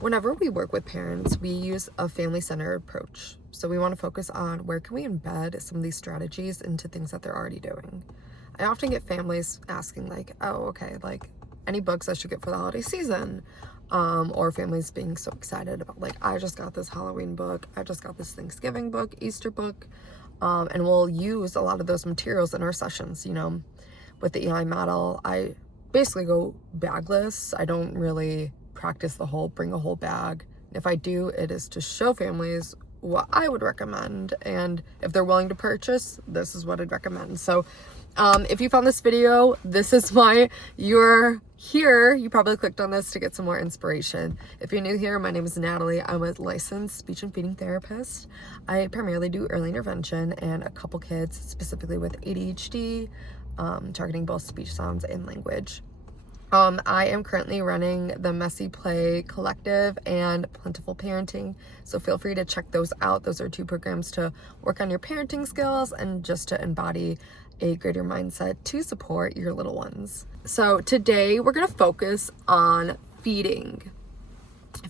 whenever we work with parents, we use a family-centered approach. So we want to focus on where can we embed some of these strategies into things that they're already doing. I often get families asking like, oh, okay, like any books I should get for the holiday season, or families being so excited about like, I just got this Halloween book, I just got this Thanksgiving book, Easter book, and we'll use a lot of those materials in our sessions. You know, with the EI model, I basically go bagless. I don't really practice the whole bring a whole bag. If I do, it is to show families what I would recommend, and if they're willing to purchase, this is what I'd recommend. So if you found this video, this is why you're here. You probably clicked on this to get some more inspiration. If you're new here, my name is Natalie. I'm a licensed speech and feeding therapist. I primarily do early intervention and a couple kids specifically with ADHD, targeting both speech sounds and language. I am currently running the Messy Play Collective and Plentiful Parenting, so feel free to check those out. Those are 2 programs to work on your parenting skills and just to embody a greater mindset to support your little ones. So today we're going to focus on feeding.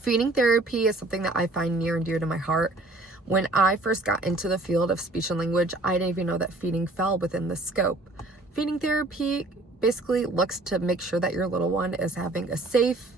Feeding therapy is something that I find near and dear to my heart. When I first got into the field of speech and language, I didn't even know that feeding fell within the scope. Feeding therapy basically looks to make sure that your little one is having a safe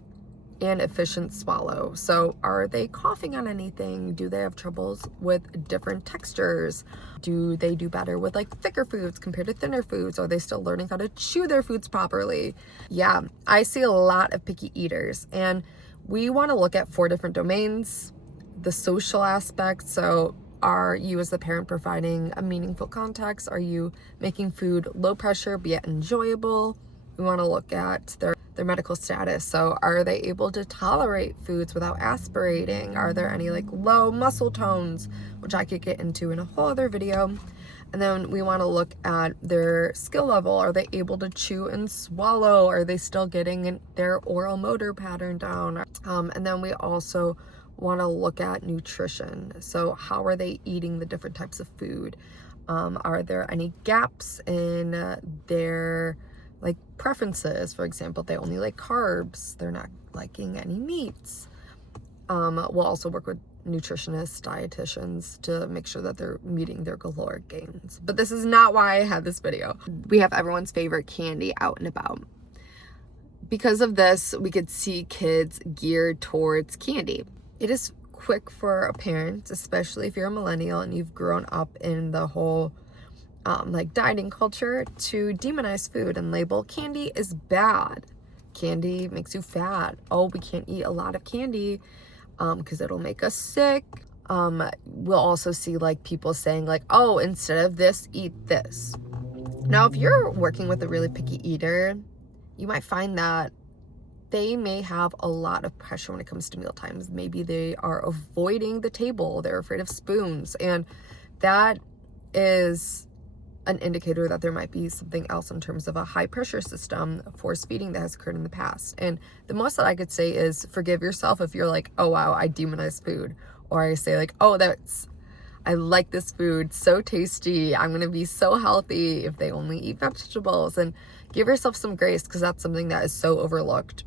and efficient swallow. So are they coughing on anything? Do they have troubles with different textures? Do they do better with like thicker foods compared to thinner foods? Are they still learning how to chew their foods properly? Yeah, I see a lot of picky eaters, and we want to look at 4 different domains. The social aspect, so are you as the parent providing a meaningful context? Are you making food low pressure but yet enjoyable? We want to look at their medical status. So are they able to tolerate foods without aspirating? Are there any like low muscle tones, which I could get into in a whole other video? And then we want to look at their skill level. Are they able to chew and swallow? Are they still getting their oral motor pattern down? And then we also want to look at nutrition. So how are they eating the different types of food? Are there any gaps in their like preferences? For example, they only like carbs, they're not liking any meats. We'll also work with nutritionists, dietitians to make sure that they're meeting their caloric gains. But this is not why I had this video. We have everyone's favorite candy out and about. Because of this, we could see kids geared towards candy. It is quick for a parent, especially if you're a millennial and you've grown up in the whole like dieting culture, to demonize food and label candy is bad. Candy makes you fat. Oh, we can't eat a lot of candy because it'll make us sick. We'll also see like people saying like, oh, instead of this, eat this. Now, if you're working with a really picky eater, you might find that they may have a lot of pressure when it comes to meal times. Maybe they are avoiding the table. They're afraid of spoons. And that is an indicator that there might be something else in terms of a high pressure system, force feeding that has occurred in the past. And the most that I could say is forgive yourself if you're like, oh wow, I demonize food. Or I say like, oh, I like this food, so tasty, I'm gonna be so healthy if they only eat vegetables. And give yourself some grace, because that's something that is so overlooked.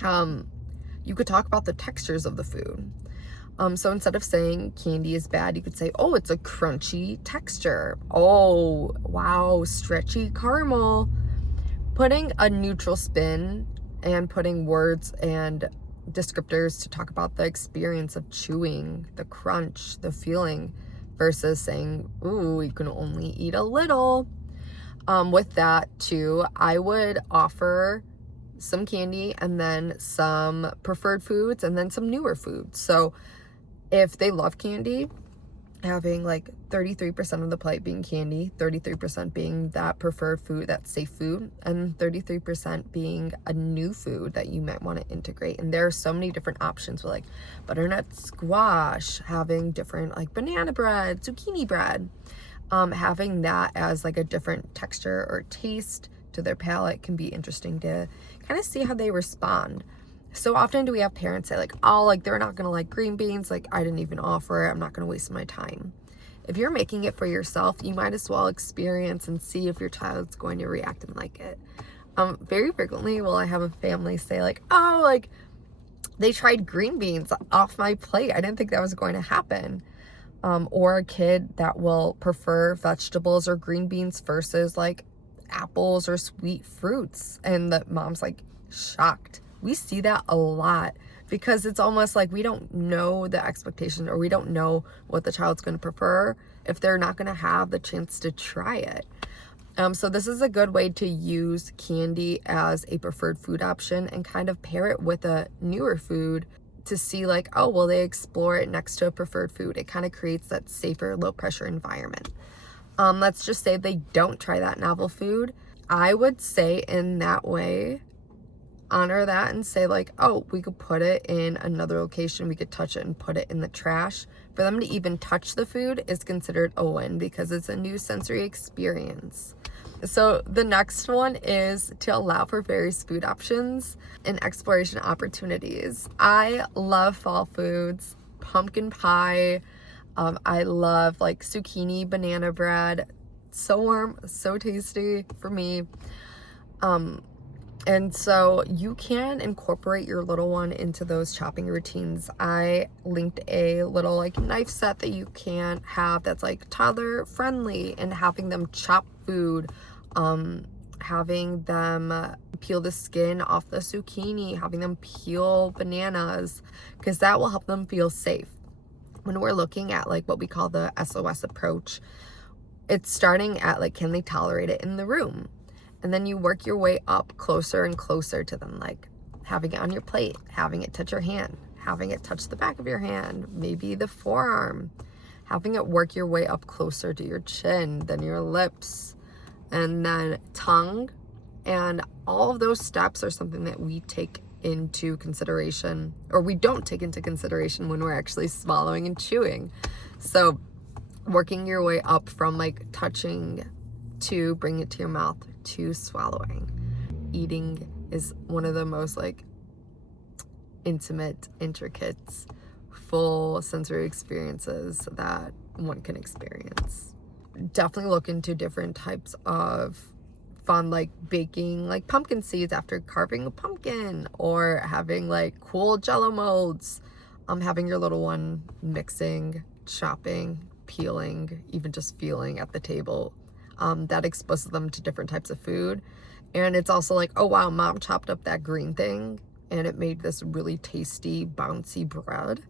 You could talk about the textures of the food. So instead of saying candy is bad, you could say, oh, it's a crunchy texture. Oh, wow, stretchy caramel. Putting a neutral spin and putting words and descriptors to talk about the experience of chewing, the crunch, the feeling, versus saying, ooh, you can only eat a little. With that too, I would offer some candy and then some preferred foods and then some newer foods. So if they love candy, having like 33% of the plate being candy, 33% being that preferred food, that safe food, and 33% being a new food that you might want to integrate. And there are so many different options with like butternut squash, having different like banana bread, zucchini bread. Having that as like a different texture or taste to their palate can be interesting to kind of see how they respond. So often do we have parents say like, oh, like they're not gonna like green beans, like I didn't even offer it, I'm not gonna waste my time. If you're making it for yourself, you might as well experience and see if your child's going to react and like it. Very frequently will I have a family say like, oh, like They tried green beans off my plate. I didn't think that was going to happen. Or a kid that will prefer vegetables or green beans versus like apples or sweet fruits. And the mom's like shocked. We see that a lot because it's almost like we don't know the expectation, or we don't know what the child's going to prefer if they're not going to have the chance to try it. So this is a good way to use candy as a preferred food option and kind of pair it with a newer food to see like, oh, will they explore it next to a preferred food? It kind of creates that safer, low pressure environment. Let's just say they don't try that novel food. I would say in that way, honor that and say like, oh, we could put it in another location. We could touch it and put it in the trash. For them to even touch the food is considered a win because it's a new sensory experience. So the next one is to allow for various food options and exploration opportunities. I love fall foods, pumpkin pie. I love like zucchini banana bread. So warm, so tasty for me. And so you can incorporate your little one into those chopping routines. I linked a little like knife set that you can have that's like toddler friendly, and having them chop food, having them peel the skin off the zucchini, having them peel bananas, because that will help them feel safe. When we're looking at like what we call the SOS approach, it's starting at like, can they tolerate it in the room? And then you work your way up closer and closer to them, like having it on your plate, having it touch your hand, having it touch the back of your hand, maybe the forearm, having it work your way up closer to your chin, then your lips, and then tongue. And all of those steps are something that we take into consideration, or we don't take into consideration when we're actually swallowing and chewing. So working your way up from like touching to bring it to your mouth to swallowing. Eating is one of the most like intimate, intricate, full sensory experiences that one can experience. Definitely look into different types of fun, like baking like pumpkin seeds after carving a pumpkin, or having like cool jello molds, having your little one mixing, chopping, peeling, even just feeling at the table. That exposes them to different types of food. And it's also like, oh wow, mom chopped up that green thing and it made this really tasty, bouncy bread.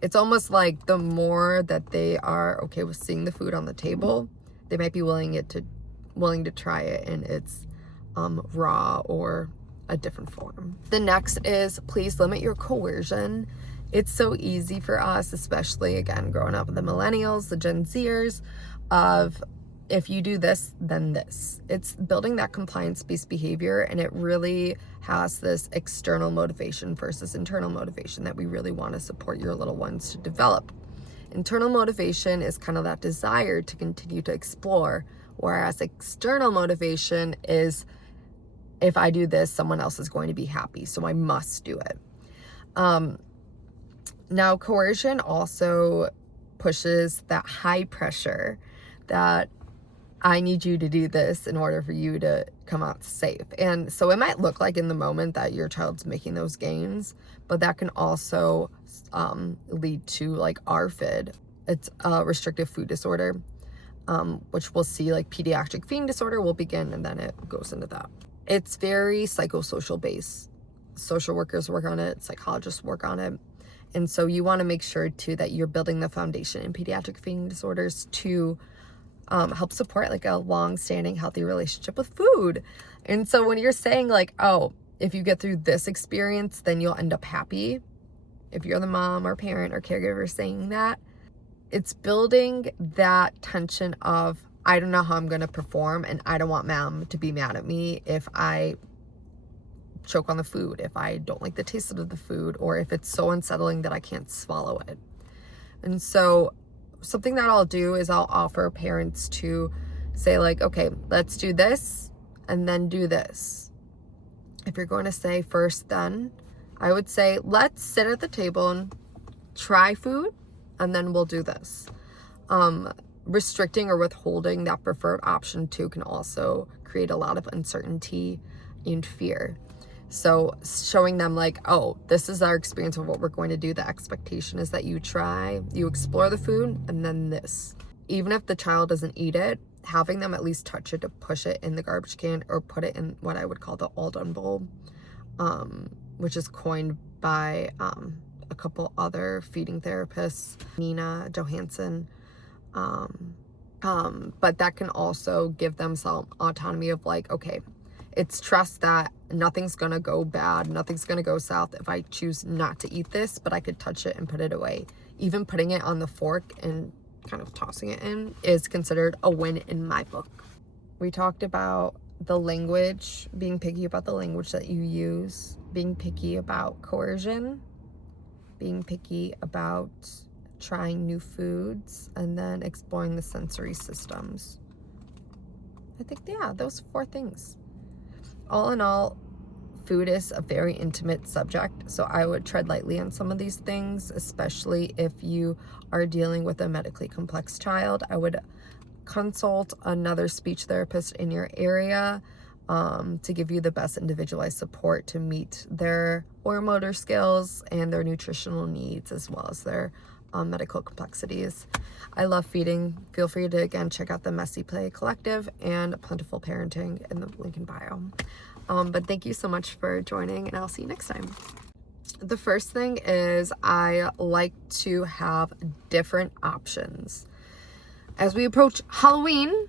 It's almost like the more that they are okay with seeing the food on the table, they might be willing to try it in its raw or a different form. The next is, please limit your coercion. It's so easy for us, especially again growing up with the millennials, the Gen Zers, of if you do this, then this. It's building that compliance-based behavior, and it really has this external motivation versus internal motivation that we really want to support your little ones to develop. Internal motivation is kind of that desire to continue to explore, whereas external motivation is, if I do this, someone else is going to be happy, so I must do it. Now, coercion also pushes that high pressure that I need you to do this in order for you to come out safe. And so it might look like in the moment that your child's making those gains, but that can also lead to like RFID. It's a restrictive food disorder, which we'll see like pediatric feeding disorder will begin, and then it goes into that. It's very psychosocial based. Social workers work on it, psychologists work on it. And so you want to make sure too that you're building the foundation in pediatric feeding disorders to help support like a long-standing healthy relationship with food. And so when you're saying like, oh, if you get through this experience, then you'll end up happy. If you're the mom or parent or caregiver saying that, it's building that tension of, I don't know how I'm going to perform, and I don't want mom to be mad at me if I choke on the food, if I don't like the taste of the food, or if it's so unsettling that I can't swallow it. And so something that I'll do is I'll offer parents to say like, okay, let's do this and then do this. If you're going to say first then, I would say let's sit at the table and try food, and then we'll do this. Restricting or withholding that preferred option too can also create a lot of uncertainty and fear. So showing them like, oh, this is our experience of what we're going to do. The expectation is that you explore the food, and then this. Even if the child doesn't eat it, having them at least touch it to push it in the garbage can or put it in what I would call the all done bowl, which is coined by a couple other feeding therapists, Nina Johansson. But that can also give them some autonomy of like, okay, it's trust that nothing's gonna go bad, nothing's gonna go south if I choose not to eat this, but I could touch it and put it away. Even putting it on the fork and kind of tossing it in is considered a win in my book. We talked about the language, being picky about the language that you use, being picky about coercion, being picky about trying new foods, and then exploring the sensory systems. I think, yeah, those 4 things. All in all, food is a very intimate subject, so I would tread lightly on some of these things, especially if you are dealing with a medically complex child. I would consult another speech therapist in your area to give you the best individualized support to meet their oral motor skills and their nutritional needs, as well as their medical complexities. I love feeding. Feel free to, again, check out the Messy Play Collective and Plentiful Parenting in the link in bio. But thank you so much for joining, and I'll see you next time. The first thing is I like to have different options. As we approach Halloween,